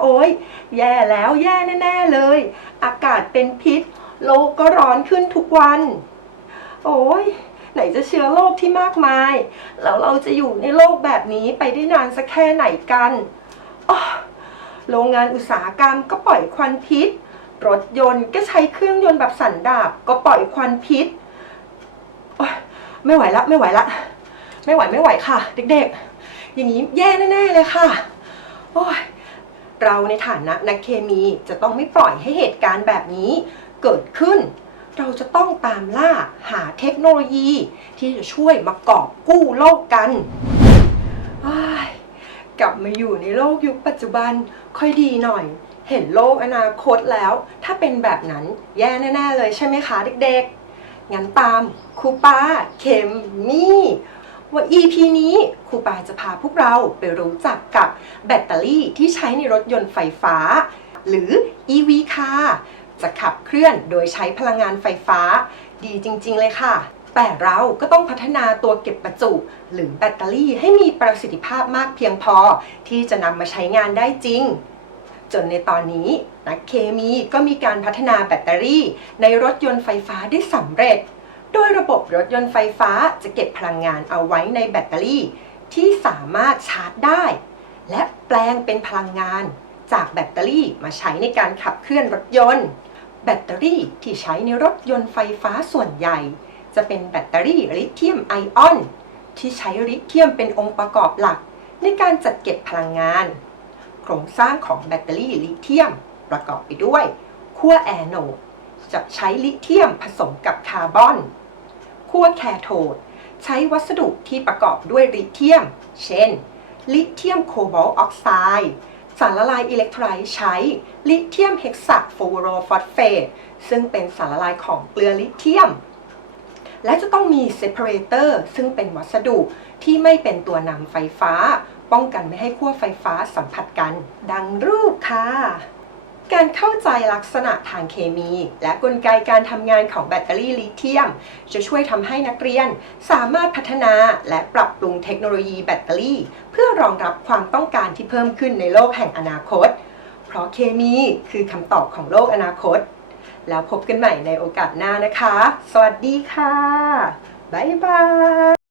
โอ้ยแย่แล้วแย่แน่ๆเลย อากาศเป็นพิษ โลกก็ร้อนขึ้นทุกวัน โอ้ยไหนจะเชื้อโรคที่มากมาย แล้วเราจะอยู่ในโลกแบบนี้ไปได้นานสักแค่ไหนกันอ้อโรงงานอุตสาหกรรมก็ปล่อยควันพิษ รถยนต์ก็ใช้เครื่องยนต์แบบสันดาปก็ปล่อยควันพิษโอ๊ยไม่ไหวละไม่ไหวละไม่ไหวไม่ไหวค่ะ เด็กๆ อย่างนี้แย่แน่ๆเลยค่ะ โอ้ย เราในฐานะนักเคมีจะต้องไม่ปล่อยให้เหตุการณ์แบบนี้เกิดขึ้น เราจะต้องตามล่าหาเทคโนโลยี ที่จะช่วยมากอบกู้โลกกันกลับมาอยู่ในโลกยุคปัจจุบันค่อยดีหน่อย เห็นโลกอนาคตแล้ว ถ้าเป็นแบบนั้นแย่แน่ ๆ เลยใช่ไหมคะเด็กๆ งั้นตามครูป้าเข็มมี่ ว่า EP นี้ครูปาจะพาพวกเราไปรู้จักกับแบตเตอรี่ที่ใช้ในรถยนต์ไฟฟ้า หรือ EV car จะขับเคลื่อนโดยใช้พลังงานไฟฟ้า ดีจริง ๆ เลยค่ะ แต่เราก็ต้องพัฒนาตัวเก็บประจุ หรือแบตเตอรี่ให้มีประสิทธิภาพมากเพียงพอ ที่จะนำมาใช้งานได้จริง จนในตอนนี้นักเคมีก็มีการพัฒนาแบตเตอรี่ ในรถยนต์ไฟฟ้าได้สำเร็จ โดยระบบรถยนต์ไฟฟ้าจะเก็บพลังงานเอาไว้ในแบตเตอรี่ ที่สามารถชาร์จได้ และแปลงเป็นพลังงานจากแบตเตอรี่มาใช้ในการขับเคลื่อนรถยนต์ แบตเตอรี่ที่ใช้ในรถยนต์ไฟฟ้าส่วนใหญ่ จะเป็นแบตเตอรี่ลิเธียมไอออน ที่ใช้ลิเธียมเป็นองค์ประกอบหลัก ในการจัดเก็บพลังงาน โครงสร้างของแบตเตอรี่ลิเธียมประกอบไปด้วยขั้วแอโนดจะใช้ลิเธียมผสมกับคาร์บอน ขั้วแคโทด ใช้วัสดุที่ประกอบด้วยลิเธียม เช่น ลิเธียมโคบอลต์ออกไซด์ สารละลายอิเล็กโทรไลต์ใช้ลิเธียมเฮกซาโฟโรฟอสเฟต ซึ่งเป็นสารละลายของเกลือลิเธียม และจะต้องมีเซปเรเตอร์ซึ่งเป็นวัสดุที่ไม่เป็นตัวนำไฟฟ้า ป้องกันไม่ให้ขั้วไฟฟ้าสัมผัสกัน ดังรูปค่ะ การเข้าใจลักษณะทางเคมี และกลไกการทำงานของแบตเตอรี่ลิเธียม จะช่วยทำให้นักเรียน สามารถพัฒนาและปรับปรุงเทคโนโลยีแบตเตอรี่ เพื่อรองรับความต้องการที่เพิ่มขึ้นในโลกแห่งอนาคต เพราะเคมีคือคำตอบของโลกอนาคต แล้วพบกันใหม่ในโอกาสหน้านะคะ สวัสดีค่ะ บ๊ายบาย